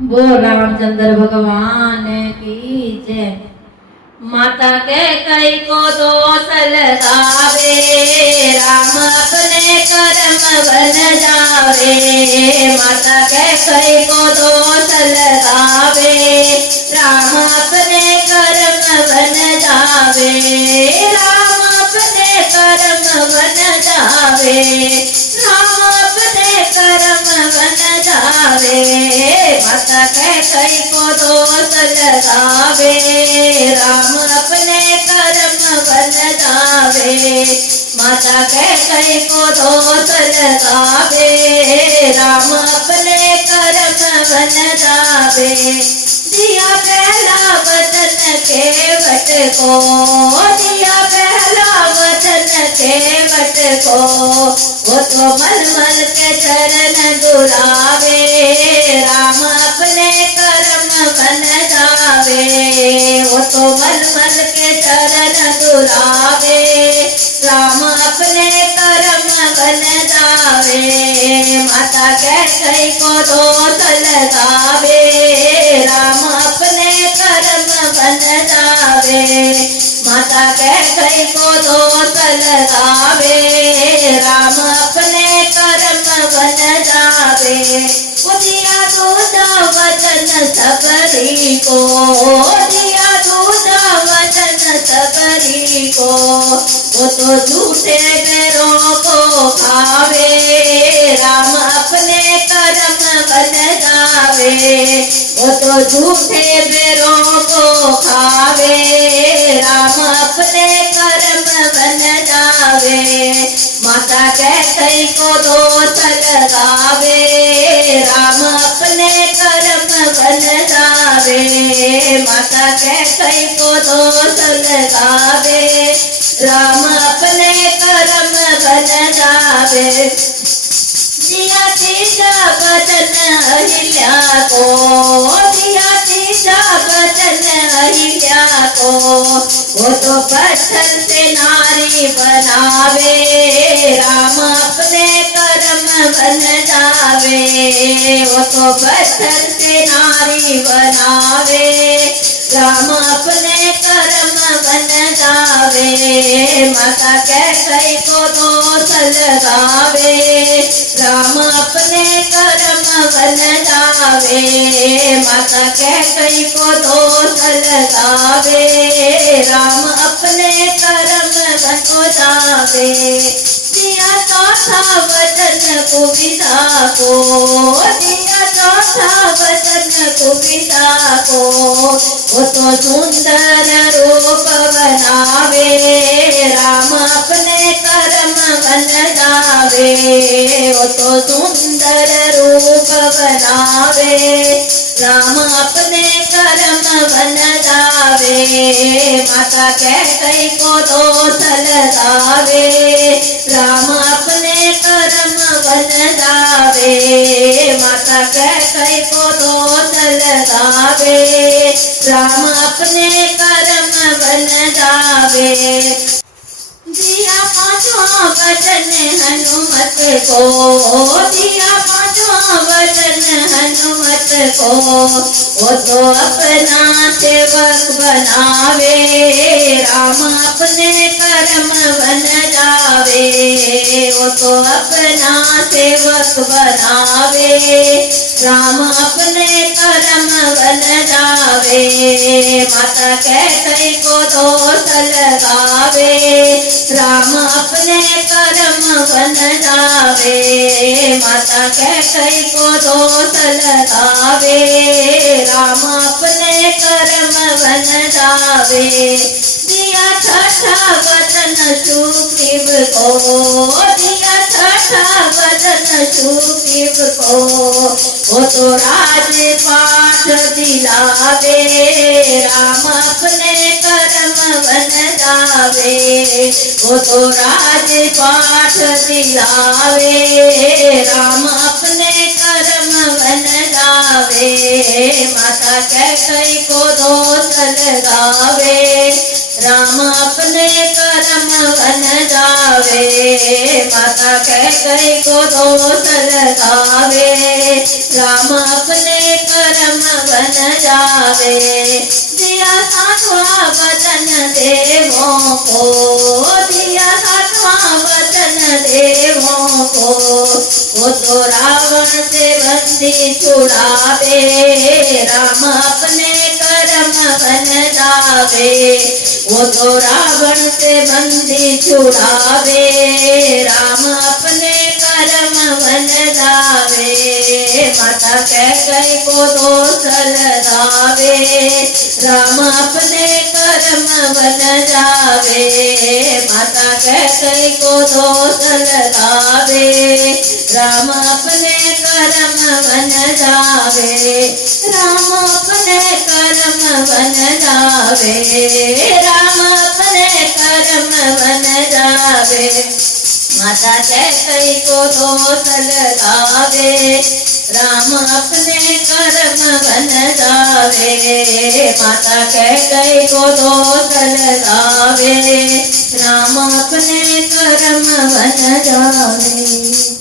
वो रामचंद्र भगवान की जय। माता के कई को दोष लगावे, राम अपने कर्म बन जावे। माता के कई को दोष लगावे, राम अपने कर्म बन जावे। राम अपने कर्म बन जावे, राम अपने कर्म बन जावे। माता के कई को दोष लगावे, राम अपने कर्म बन जावे। माता के कई को दोष लगावे, राम अपने कर्म बन जावे। दिया पहला वचन केवट को, दिया पहला वचन केवट को। वो तो मलमल के चरण दुलावे, राम अपने कर्म बन जावे। वो तो मलमल के चरण दुलावे, राम अपने कर्म बन जावे। माता के कई को दोष लगावे, राम अपने कर्म बन जावे। माता के कई को दोष लगावे, राम अपने कर्म बन जावे। दिया दूजा वचन सबरी को, दिया दूजा वचन सबरी को। वो तो झूठे बैरों को खावे, राम अपने कर्म बन जावे। वो तो झूठे बैरों को खावे, राम अपने कर्म बन जावे। माता के कई को दोष लगावे, राम अपने कर्म बन जावे। माता के कई को दोष लगावे, राम अपने कर्म बन जावे। दिया तीजा वचन अहिल्या को, दिया तीजा वचन अहिल्या को। वो तो पत्थर से नारी बनावे, राम अपने कर्म बन जावे। वो तो पत्थर से नारी बनावे, राम अपने कर्म बन जावे। माता के कई को दोष लगावे, राम अपने कर्म बन जावे। माता के कई को दोष लगावे, राम अपने कर्म बन जावे। दिया चौथा वचन कुबिदा को, दिया चौथा वचन कुबिदा को। वो तो सुंदर रूप बनावे, राम अपने कर्म बन जावे। वो तो सुंदर रूप बनावे, राम अपने कर्म बन जावे। माता के कई को दोष लगावे, राम अपने कर्म बन जावे। माता के कई को दोष लगावे, राम अपने कर्म बन जावे। दिया पांचवा वचन हनुमत को, दिया पांचवा वचन हनुमत को। वो तो अपना सेवक बनावे, राम अपने कर्म बन जावे। वो तो अपना सेवक बनावे, राम अपने कर्म बन जावे। माता के कई को दोष लगावे, राम अपने कर्म बन जावे। माता के कई को दोष लगावे, राम अपने कर्म बन जावे। दिया छठा वचन सुग्रीव को, दिया छठा वचन सुग्रीव को। वो तो राजपाट दिलावे, राम अपने कर्म बन जावे। वो तो राजपाट दिलावे, राम अपने कर्म बन जावे। माता के कई को दोष लगावे, राम अपने कर्म वन जावे। माता कैकेयी को दोष लगावे, राम अपने कर्म वन जावे। दिया सातवां वचन देवों को, दिया सातवां वचन देवों को। वो तो रावण से बंदी छुड़ावे, राम अपने कर्म वन जावे। वो तो रावण से बंदी छुड़ावे, राम अपने कर्म वन जावे। माता कैकेयी को दोष लगावे, राम अपने कर्म वन जावे। माता कैकेयी को दोष लगावे, राम अपने कर्म वन जावे। राम अपने कर्म वन जावे, राम अपने कर्म वन जावे। माता कैकेयी को दोष लगावे, राम अपने कर्म वन जावे। माता कैकेयी को दोष लगावे, राम अपने कर्म वन जावे।